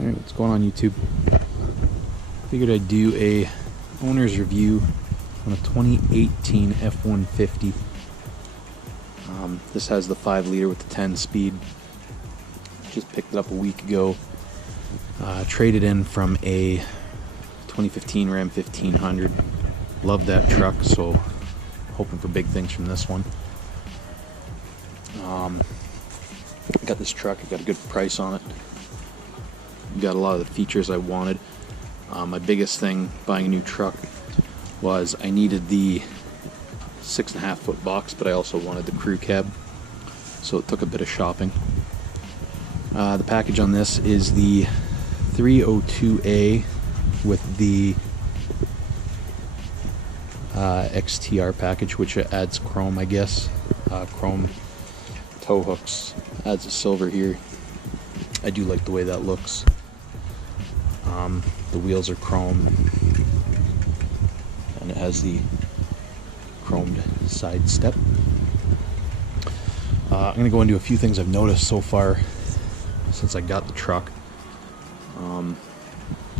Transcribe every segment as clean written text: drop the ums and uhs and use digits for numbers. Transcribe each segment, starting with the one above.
Alright, what's going on YouTube? Figured I'd do a owner's review on a 2018 F150. This has the 5 liter with the 10 speed. Just picked it up a week ago. Traded in from a 2015 Ram 1500. Love that truck, so hoping for big things from this one. Got this truck, I got a good price on it. Got a lot of the features I wanted. My biggest thing buying a new truck was I needed the 6.5 foot box, but I also wanted the crew cab, so it took a bit of shopping. The package on this is the 302A with the XTR package, which adds chrome, I guess. Chrome tow hooks, adds a silver here. I do like the way that looks. The wheels are chrome, and it has the chromed side step. I'm going to go into a few things I've noticed so far since I got the truck.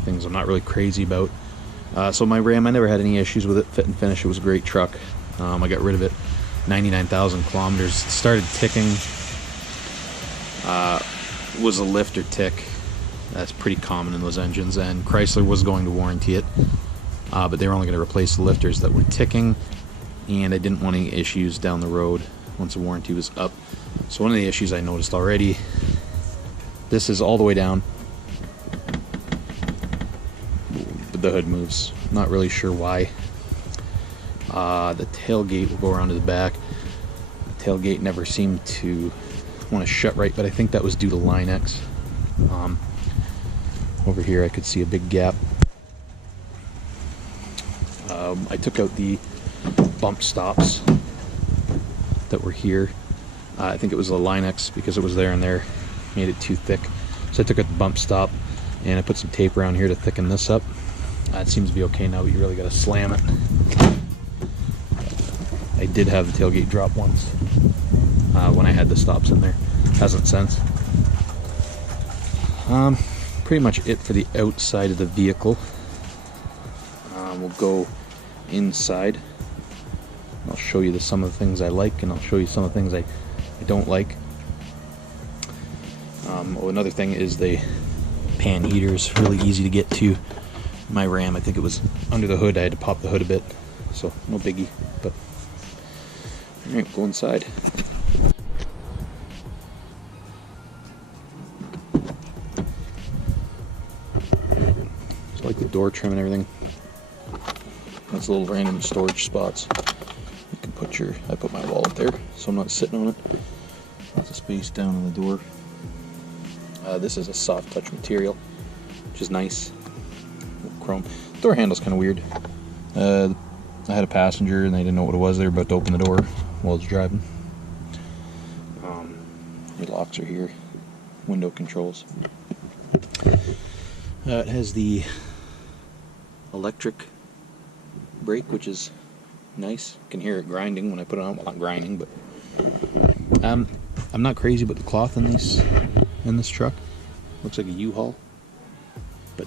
Things I'm not really crazy about. So my Ram, I never had any issues with it. Fit and finish, it was a great truck. I got rid of it 99,000 kilometers. It started ticking. Was a lifter tick. That's pretty common in those engines, and Chrysler was going to warranty it, but they were only going to replace the lifters that were ticking, and I didn't want any issues down the road once the warranty was up. So one of the issues I noticed already, this is all the way down, but the hood moves. Not really sure why. The tailgate will go around to the back. The tailgate never seemed to want to shut right, but I think that was due to Line X. Over here I could see a big gap. I took out the bump stops that were here. I think it was a Line X because it was there and there, made it too thick. So I took out the bump stop and I put some tape around here to thicken this up. It seems to be okay now, but you really got to slam it. I did have the tailgate drop once when I had the stops in there. Hasn't since. Pretty much it for the outside of the vehicle. We'll go inside. I'll show you some of the things I like, and I'll show you some of the things I don't like. Another thing is the pan heaters. Really easy to get to. My Ram, I think it was under the hood. I had to pop the hood a bit, so no biggie. But all right, go inside. Like the door trim and everything. That's little random storage spots. You can put your, I put my wallet there so I'm not sitting on it. Lots of space down on the door. This is a soft touch material, which is nice. Chrome. Door handle's kind of weird. I had a passenger and they didn't know what it was. They were about to open the door while I was driving. Your locks are here. Window controls. It has the electric brake, which is nice. You can hear it grinding when I put it on. Well, not grinding, but I'm not crazy about the cloth in this truck. Looks like a U-Haul, but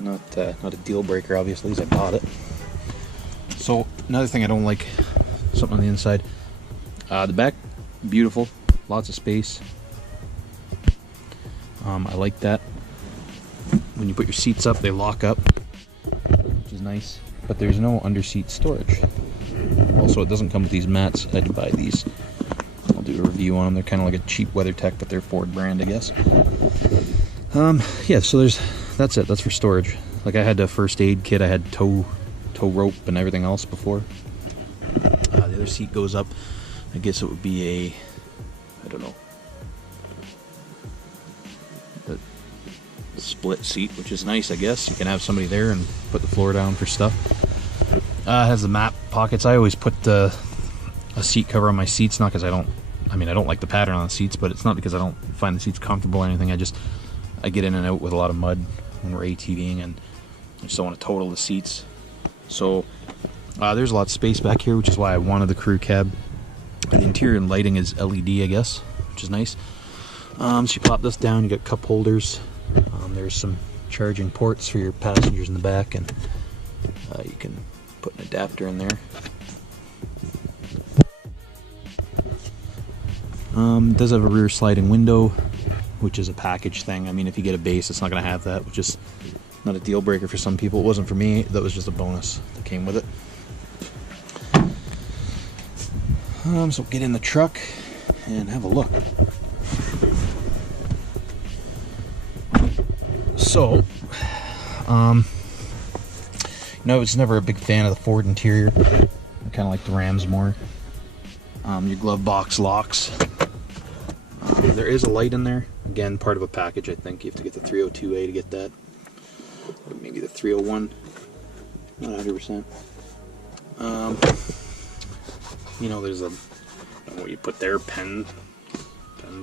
not a deal breaker, obviously, as I bought it. So another thing I don't like, something on the inside. The back, beautiful, lots of space. I like that. When you put your seats up, they lock up, which is nice, but there's no under-seat storage. Also, it doesn't come with these mats. I had to buy these. I'll do a review on them. They're kind of like a cheap WeatherTech, but they're Ford brand, I guess. Yeah, so that's it. That's for storage. Like, I had a first aid kit. I had tow rope and everything else before. The other seat goes up. I guess it would be I don't know, split seat, which is nice, I guess. You can have somebody there and put the floor down for stuff. It has the map pockets. I always put a seat cover on my seats, not because I don't like the pattern on the seats, but it's not because I don't find the seats comfortable or anything. I get in and out with a lot of mud when we're ATVing, and I just don't want to total the seats. So there's a lot of space back here, which is why I wanted the crew cab. The interior lighting is LED, I guess, which is nice. So you pop this down, you got cup holders. There's some charging ports for your passengers in the back, and you can put an adapter in there. It does have a rear sliding window, which is a package thing. I mean, if you get a base, it's not going to have that, which is not a deal breaker for some people. It wasn't for me. That was just a bonus that came with it. So get in the truck and have a look. So, you know, I was never a big fan of the Ford interior. I kind of like the Rams more. Your glove box locks. There is a light in there. Again, part of a package, I think. You have to get the 302A to get that. Or maybe the 301. Not 100%. You know, there's a... I don't know what you put there, pens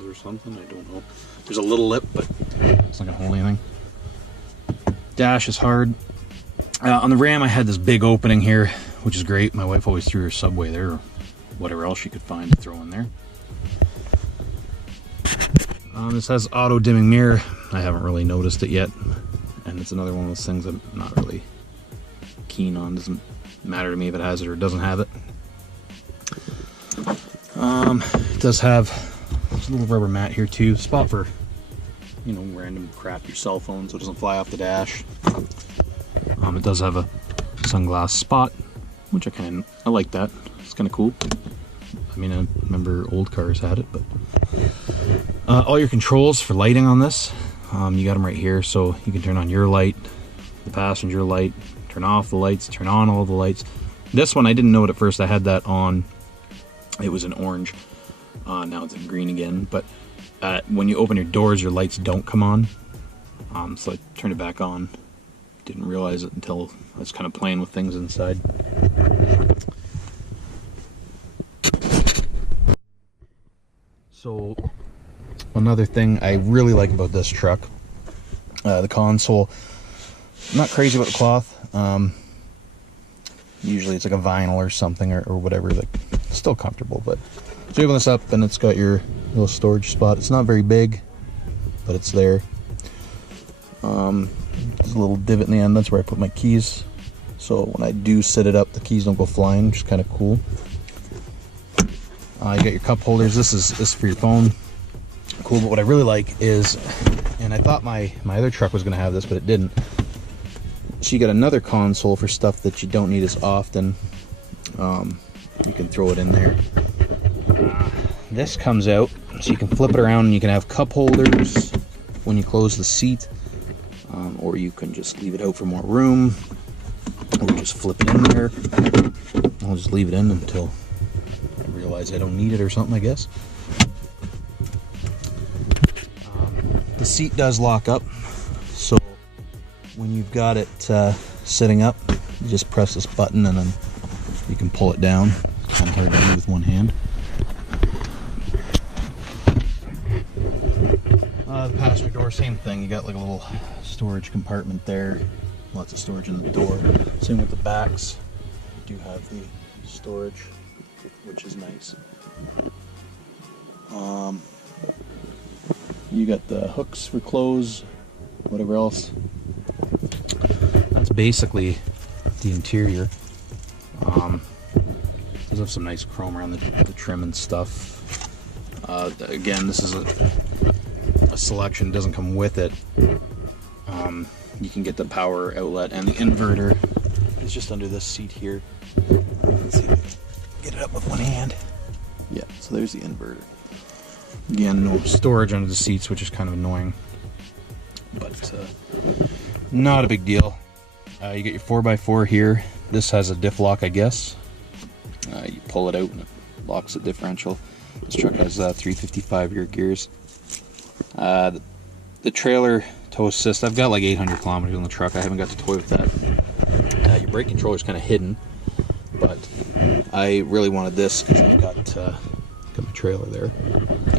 or something, I don't know. There's a little lip, but it's not gonna hold anything. Dash is hard. On the Ram, I had this big opening here, which is great. My wife always threw her Subway there, or whatever else she could find to throw in there. This has auto dimming mirror. I haven't really noticed it yet, and it's another one of those things I'm not really keen on. Doesn't matter to me if it has it or doesn't have it. It does have a little rubber mat here too, spot for, you know, random crap, your cell phone, so it doesn't fly off the dash. It does have a sunglass spot, which I like that. It's kind of cool. I mean, I remember old cars had it, but all your controls for lighting on this, you got them right here, so you can turn on your light, the passenger light, turn off the lights, turn on all the lights. This one, I didn't know it at first. I had that on. It was in orange. Now it's in green again, but when you open your doors, your lights don't come on. So I turned it back on. Didn't realize it until I was kind of playing with things inside. So another thing I really like about this truck, the console. I'm not crazy about the cloth. Usually it's like a vinyl or something or whatever, like still comfortable, but so you open this up and it's got your little storage spot. It's not very big, but it's there. There's a little divot in the end. That's where I put my keys. So when I do sit it up, the keys don't go flying, which is kind of cool. You got your cup holders. This is for your phone. Cool, but what I really like is, and I thought my other truck was going to have this, but it didn't. So you got another console for stuff that you don't need as often. You can throw it in there. This comes out, so you can flip it around and you can have cup holders when you close the seat, or you can just leave it out for more room, or just flip it in there. I'll just leave it in until I realize I don't need it or something, I guess. The seat does lock up, so when you've got it sitting up, you just press this button and then you can pull it down. It's kind of hard to do with one hand. The passenger door, same thing. You got like a little storage compartment there. Lots of storage in the door. Same with the backs. You do have the storage, which is nice. You got the hooks for clothes, whatever else. That's basically the interior. Does have some nice chrome around the trim and stuff. Again, this is a selection, doesn't come with it. You can get the power outlet, and the inverter is just under this seat here. Let's see if I can get it up with one hand. Yeah, so there's the inverter. Again, no storage under the seats, which is kind of annoying, but not a big deal. You get your 4x4 here. This has a diff lock, I guess. You pull it out and it locks the differential. This truck has 355 rear gears. The trailer tow assist, I've got like 800 kilometers on the truck. I haven't got to toy with that. Your brake controller is kind of hidden, but I really wanted this because I've got my trailer there.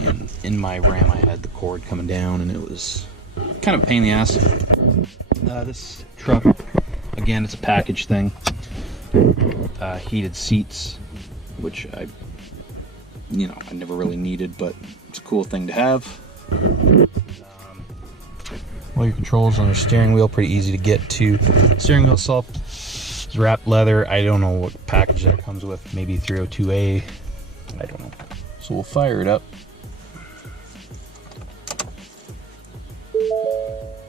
And in my Ram, I had the cord coming down, and it was kind of a pain in the ass. This truck, again, it's a package thing. Heated seats, which I never really needed, but it's a cool thing to have. All your controls on your steering wheel, pretty easy to get to. Steering wheel itself is wrapped leather. I don't know what package that comes with, maybe 302A, I don't know. So we'll fire it up.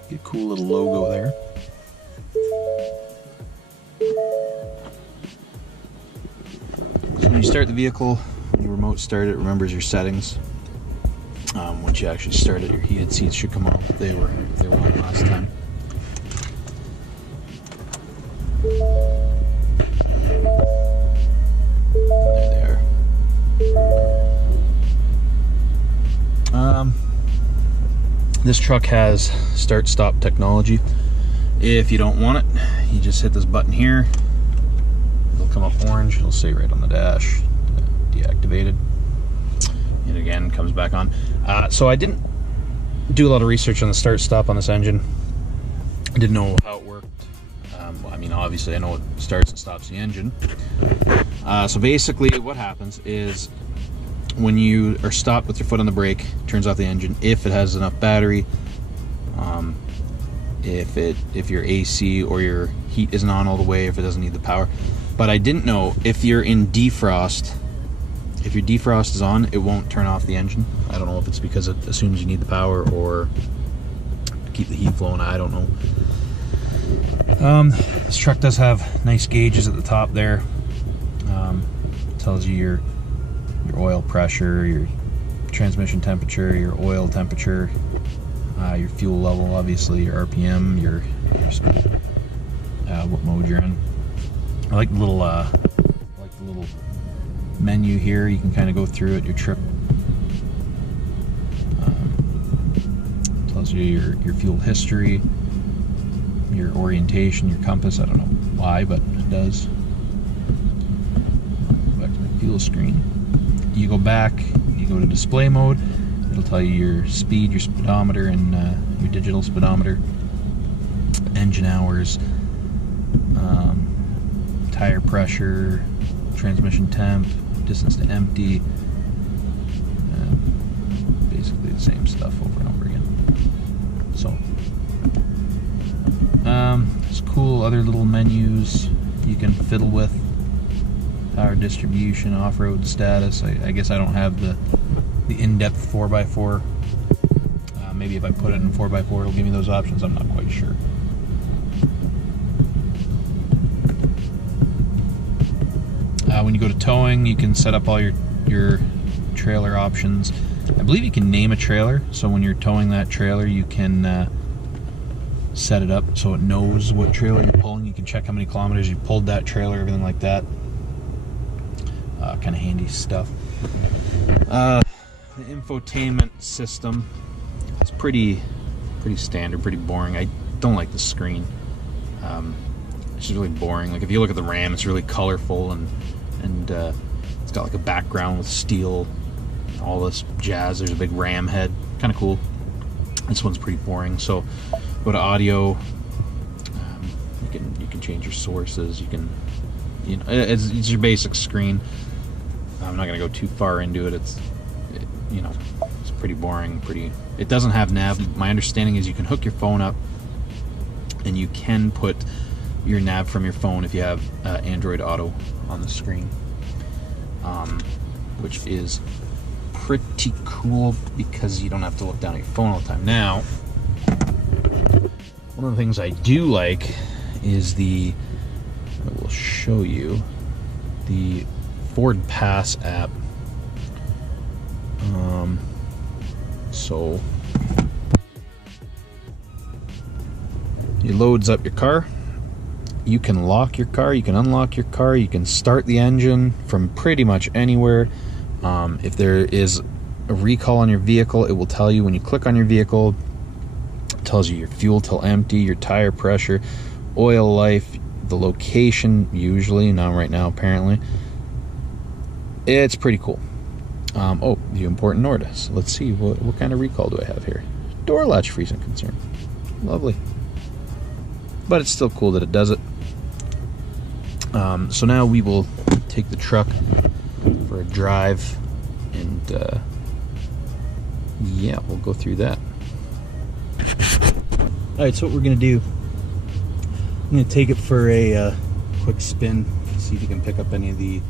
Get a cool little logo there. So when you start the vehicle, when you remote start it, remembers your settings. Once you actually start it, your heated seats should come on. They were on last time. There they are. This truck has start-stop technology. If you don't want it, you just hit this button here. It'll come up orange. It'll say right on the dash, deactivated. And again, comes back on. So I didn't do a lot of research on the start-stop on this engine. I didn't know how it worked. Well, I mean, obviously I know it starts and stops the engine. So basically what happens is when you are stopped with your foot on the brake, turns off the engine if it has enough battery, if your AC or your heat isn't on all the way, if it doesn't need the power. But I didn't know if you're in defrost, if your defrost is on, it won't turn off the engine. I don't know if it's because it assumes you need the power or to keep the heat flowing, I don't know. This truck does have nice gauges at the top there. Tells you your oil pressure, your transmission temperature, your oil temperature, your fuel level, obviously, your RPM, your what mode you're in. I like the little menu here. You can kind of go through it. Your trip tells you your fuel history, your orientation, your compass. I don't know why, but it does. Back to the fuel screen. You go back, you go to display mode. It'll tell you your speed, your speedometer, and your digital speedometer, engine hours, tire pressure, transmission temp, distance to empty, basically the same stuff over and over again. So it's cool. Other little menus you can fiddle with. Power distribution, off-road status. I guess I don't have the in-depth 4x4. Maybe if I put it in 4x4 it'll give me those options. I'm not quite sure. When you go to towing, you can set up all your trailer options. I believe you can name a trailer, so when you're towing that trailer you can set it up so it knows what trailer you're pulling. You can check how many kilometers you pulled that trailer, everything like that. Kind of handy stuff. The infotainment system, it's pretty standard, pretty boring. I don't like the screen. It's just really boring. Like if you look at the RAM, it's really colorful and it's got like a background with steel, all this jazz. There's a big RAM head, kind of cool. This one's pretty boring. So go to audio. You can change your sources. You can, it's your basic screen. I'm not gonna go too far into it. It's pretty boring. It doesn't have nav. My understanding is you can hook your phone up and you can put your nav from your phone if you have Android Auto on the screen, which is pretty cool because you don't have to look down at your phone all the time. Now, one of the things I do like is I will show you the FordPass app. So it loads up your car. You can lock your car, you can unlock your car, you can start the engine from pretty much anywhere. If there is a recall on your vehicle, it will tell you when you click on your vehicle. It tells you your fuel till empty, your tire pressure, oil life, the location, usually, not right now apparently. It's pretty cool. Oh, view important notice. Let's see, what kind of recall do I have here? Door latch freezing concern. Lovely. But it's still cool that it does it. So now we will take the truck for a drive and yeah, we'll go through that. Alright, so what we're going to do, I'm going to take it for a quick spin, see if you can pick up any of the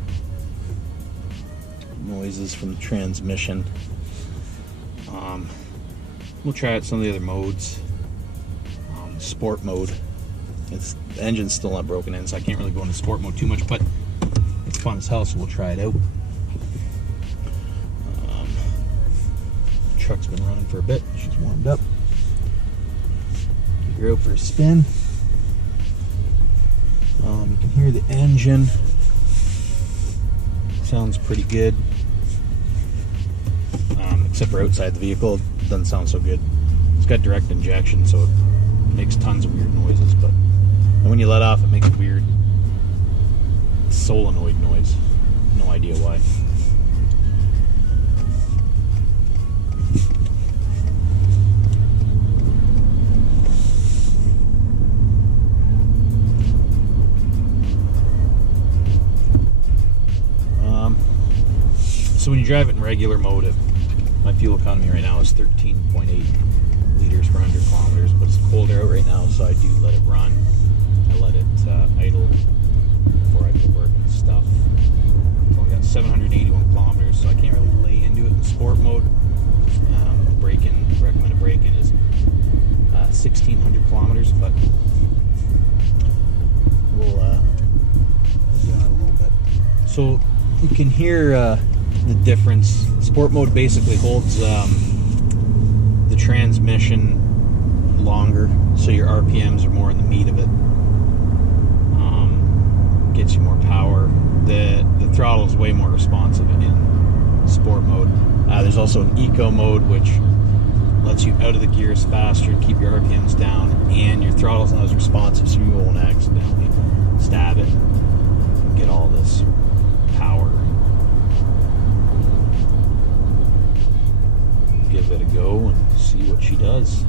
noises from the transmission. We'll try out some of the other modes. Sport mode. The engine's still not broken in, so I can't really go into sport mode too much, but it's fun as hell, so we'll try it out. Truck's been running for a bit. She's warmed up. Take her out for a spin. You can hear the engine. Sounds pretty good. Except for outside the vehicle, it doesn't sound so good. It's got direct injection, so it makes tons of weird noises, but and when you let off, it makes a weird solenoid noise. No idea why. So when you drive it in regular mode, my fuel economy right now is 13.8 liters per 100 kilometers, but it's colder out right now, so I do let it run. I let it idle before I go work and stuff. It's only got 781 kilometers, so I can't really lay into it in sport mode. The break-in, recommended break-in is 1,600 kilometers, but we'll get on a little bit. So you can hear the difference. Sport mode basically holds the transmission longer, so your RPMs are more in the meat of it. Gets you more power. The throttle is way more responsive in sport mode. There's also an eco mode, which lets you out of the gears faster, keep your RPMs down, and your throttle's not as responsive, so you won't accidentally stab it and get all this power. Give it a go and see what she does.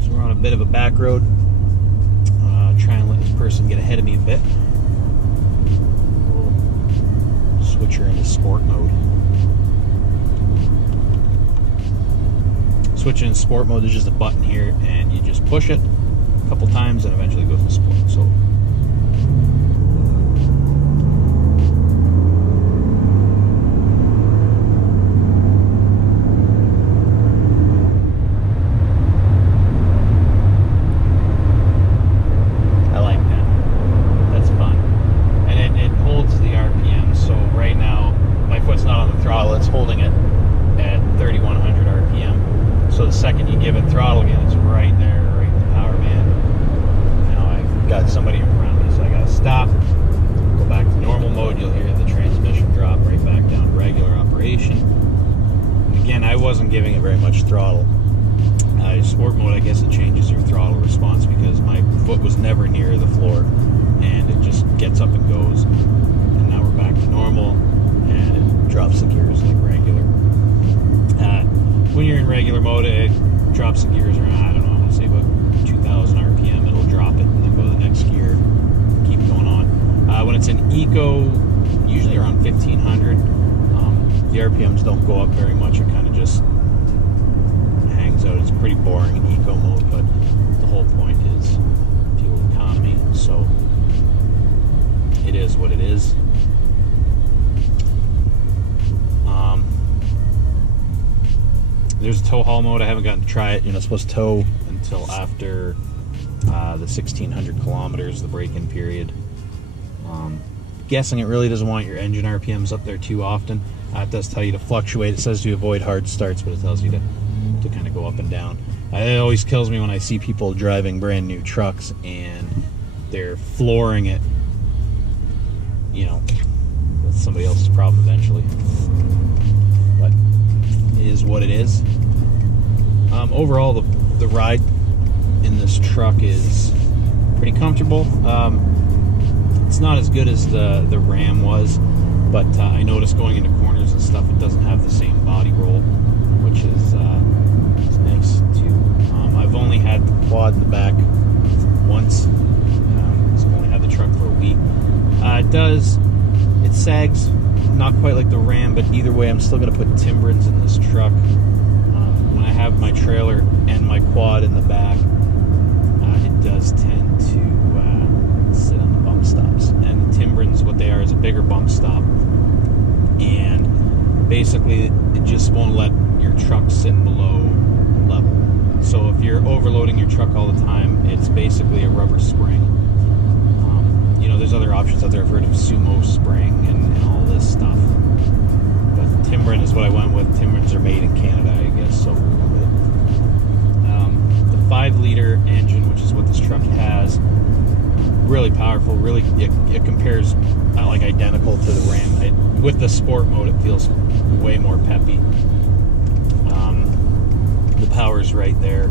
So we're on a bit of a back road. Try and let this person get ahead of me a bit. We'll switch her into sport mode. Switching into sport mode, there's just a button here, and you just push it a couple times, and eventually it goes to sport. So. It's holding it at 3,100 RPM. So the second you give it throttle again, it's right there, right in the power band. Now I've got somebody in front of me, so I gotta stop, go back to normal mode. You'll hear the transmission drop right back down to regular operation. And again, I wasn't giving it very much throttle. Sport mode, I guess it changes your throttle response because my foot was never near the floor, and it just gets up and goes. And now we're back to normal, and it drops the gears like regular. When you're in regular mode, it drops the gears around, I don't know, I want to say about 2,000 RPM. It'll drop it and then go to the next gear, keep going on. When it's in eco, usually around 1,500. The RPMs don't go up very much. It kind of just hangs out. It's pretty boring in eco mode, but the whole point is fuel economy, so it is what it is. There's a tow haul mode. I haven't gotten to try it. You're not supposed to tow until after the 1,600 kilometers, the break-in period. Guessing it really doesn't want your engine RPMs up there too often. It does tell you to fluctuate. It says to avoid hard starts, but it tells you to kind of go up and down. It always kills me when I see people driving brand new trucks and they're flooring it. You know, that's somebody else's problem eventually. But it is what it is. Overall, the ride in this truck is pretty comfortable. It's not as good as the Ram was, but I noticed going into corners and stuff, it doesn't have the same body roll, which is nice too. I've only had the quad in the back once, so I've only had the truck for a week. It sags, not quite like the Ram, but either way, I'm still going to put timbrins in this truck. When I have my trailer and my quad in the back, it does tend to sit on the bump stops. And the timbrins, what they are, is a bigger bump stop, and basically it just won't let your truck sit below level. So if you're overloading your truck all the time, it's basically a rubber spring. You know, there's other options out there. I've heard of sumo spring and all this stuff, but Timbrin is what I went with. Timbrins are made in Canada, I guess, so we'll go with it. The 5-liter engine, which is what this truck has, really powerful. Really, it compares like identical to the Ram. With the sport mode, it feels way more peppy. The power's right there.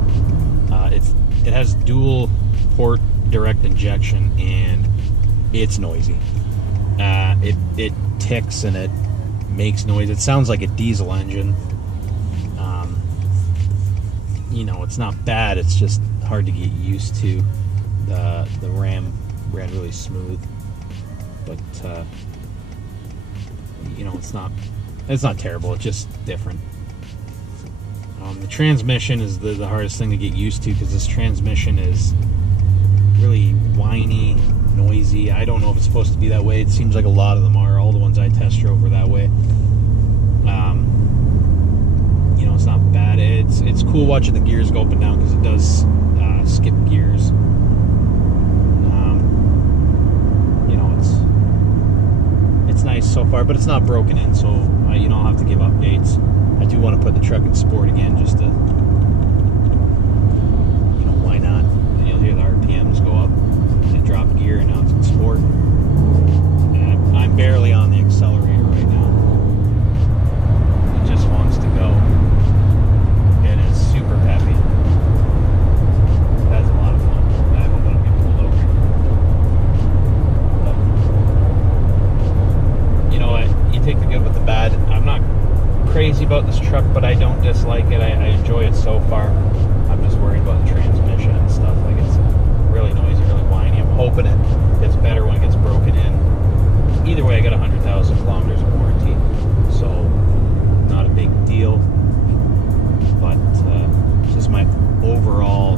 It has dual port direct injection, and it's noisy. It ticks and it makes noise. It sounds like a diesel engine. You know, it's not bad. It's just hard to get used to. The Ram ran really smooth, but you know, it's not terrible. It's just different. The transmission is the hardest thing to get used to, because this transmission is really whiny, noisy. I don't know if it's supposed to be that way. It seems like a lot of them are. All the ones I test drove were that way. You know, it's not bad. It's cool watching the gears go up and down, because it does skip gears. You know, it's nice so far, but it's not broken in, so you know, I'll have to give updates. I do want to put the truck in sport again, just to, you know, why not? And you'll hear the RPMs go up, and it dropped gear, and now it's in sport. And I'm barely on the accelerator right now. It just wants to go, and it's super peppy. That's a lot of fun. I hope I don't get pulled over. But, you know what? You take the good with the bad. I'm not crazy about this truck, but I don't dislike it. I enjoy it so far. I'm just worried about the transmission and stuff. Like, it's really noisy, really whiny. I'm hoping it gets better when it gets broken in. Either way, I got 100,000 kilometers of warranty, so not a big deal. But this is my overall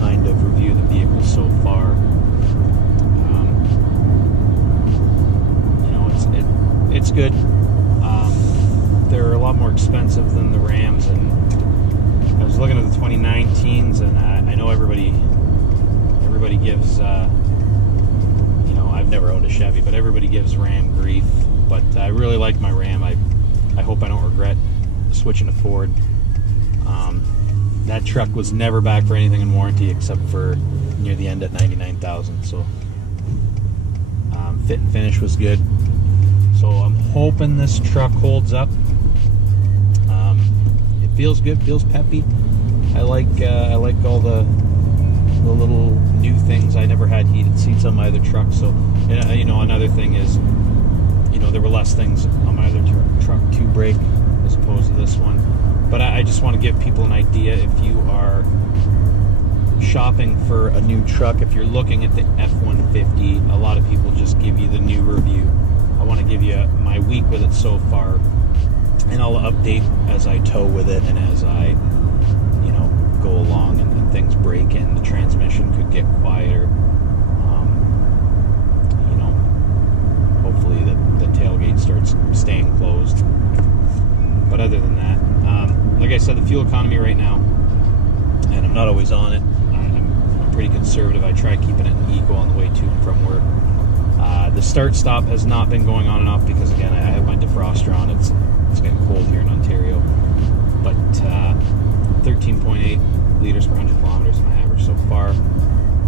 kind of review of the vehicle so far. You know, it's good. They're a lot more expensive than the Rams, and I was looking at the 2019s, and I know everybody gives, you know, I've never owned a Chevy, but everybody gives Ram grief, but I really like my Ram. I hope I don't regret switching to Ford. That truck was never back for anything in warranty except for near the end at 99,000, so fit and finish was good. So I'm hoping this truck holds up. It feels good, feels peppy. I like all the little new things. I never had heated seats on my other truck, so, and, you know, another thing is, you know, there were less things on my other truck to brake as opposed to this one. But I just want to give people an idea. If you are shopping for a new truck, if you're looking at the F150, a lot of people just give you the new review. I want to give you my week with it so far, and I'll update as I tow with it and as I, you know, go along, and things break in. The transmission could get quieter. You know, hopefully the tailgate starts staying closed. But other than that, like I said, the fuel economy right now, and I'm not always on it. I'm pretty conservative. I try keeping it in eco on the way to and from work. The start-stop has not been going on and off because, again, I have my defroster on. It's getting cold here in Ontario. But 13.8 liters per 100 kilometers on average so far.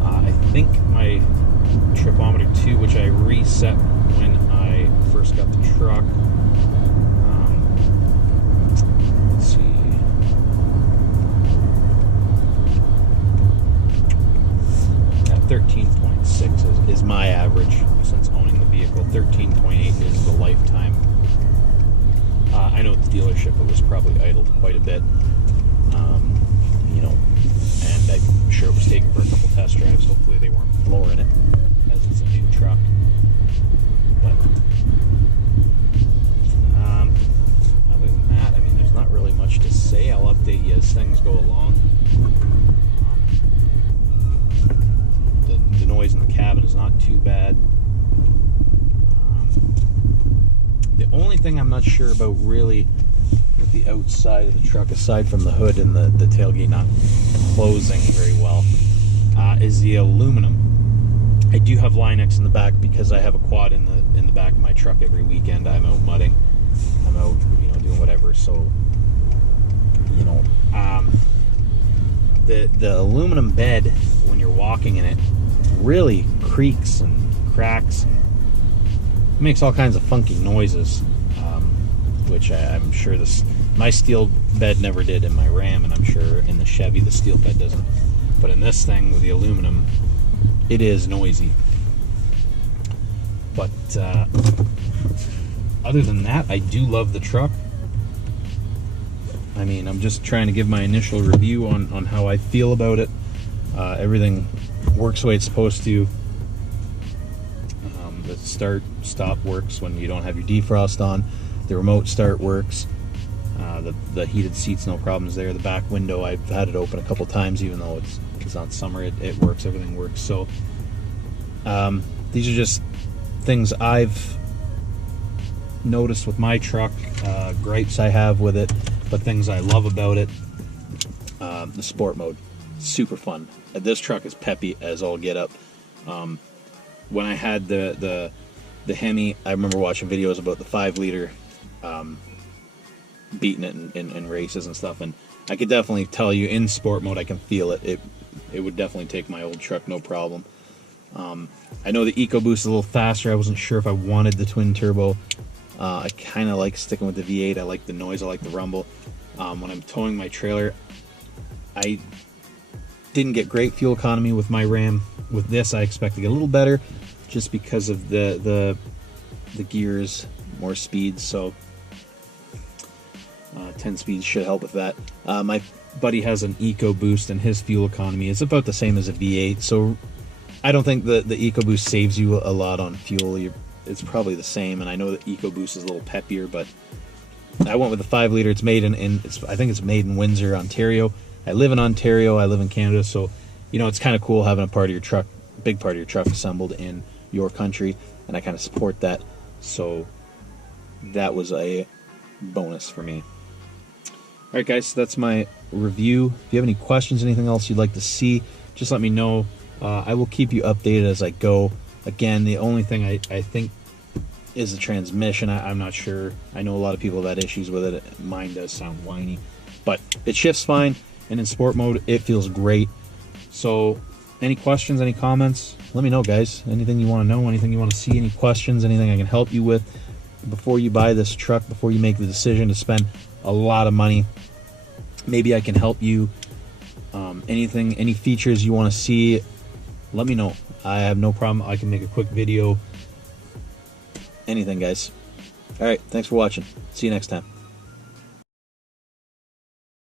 I think my tripometer 2, which I reset when I first got the truck. Let's see. Yeah, 13.6 is my average. 13.8 is the lifetime. I know at the dealership it was probably idled quite a bit, you know, and I'm sure it was taken for a couple test drives. Hopefully they weren't flooring it, as it's a new truck. But other than that, I mean, there's not really much to say. I'll update you as things go along. The noise in the cabin is not too bad. The only thing I'm not sure about really with the outside of the truck, aside from the hood and the tailgate not closing very well, is the aluminum. I do have Line-X in the back because I have a quad in the back of my truck every weekend. I'm out mudding, I'm out, you know, doing whatever. So, you know, the aluminum bed, when you're walking in it, really creaks and cracks and makes all kinds of funky noises, which I'm sure my steel bed never did in my Ram, and I'm sure in the Chevy the steel bed doesn't. But in this thing with the aluminum, it is noisy. But other than that, I do love the truck. I mean, I'm just trying to give my initial review on how I feel about it. Everything works the way it's supposed to. The start stop works when you don't have your defrost on. The remote start works. The heated seats, no problems there. The back window, I've had it open a couple times, even though it's not summer. It works. Everything works. So these are just things I've noticed with my truck, gripes I have with it, but things I love about it. The sport mode, super fun. This truck is peppy as all get up. When I had the Hemi, I remember watching videos about the 5-liter, beating it in races and stuff, and I could definitely tell you in sport mode I can feel it. It would definitely take my old truck, no problem. I know the EcoBoost is a little faster. I wasn't sure if I wanted the twin turbo. I kind of like sticking with the V8. I like the noise, I like the rumble. When I'm towing my trailer, I didn't get great fuel economy with my Ram. With this, I expect to get a little better, just because of the gears, more speed. So 10 speeds should help with that. My buddy has an EcoBoost, and his fuel economy is about the same as a V8. So I don't think the EcoBoost saves you a lot on fuel. It's probably the same, and I know that EcoBoost is a little peppier, but I went with the 5-liter. It's made I think it's made in Windsor, Ontario. I live in Ontario. I live in Canada, so you know, it's kind of cool having a part of your truck, big part of your truck assembled in your country, and I kind of support that. So that was a bonus for me. All right, guys, so that's my review. If you have any questions, anything else you'd like to see, just let me know. I will keep you updated as I go. Again, the only thing I think is the transmission. I'm not sure. I know a lot of people have had issues with it. Mine does sound whiny, but it shifts fine, and in sport mode, it feels great. So any questions, any comments, let me know, guys. Anything you want to know, anything you want to see, any questions, anything I can help you with before you buy this truck, before you make the decision to spend a lot of money. Maybe I can help you. Anything, any features you want to see, let me know. I have no problem. I can make a quick video. Anything, guys. All right, thanks for watching. See you next time.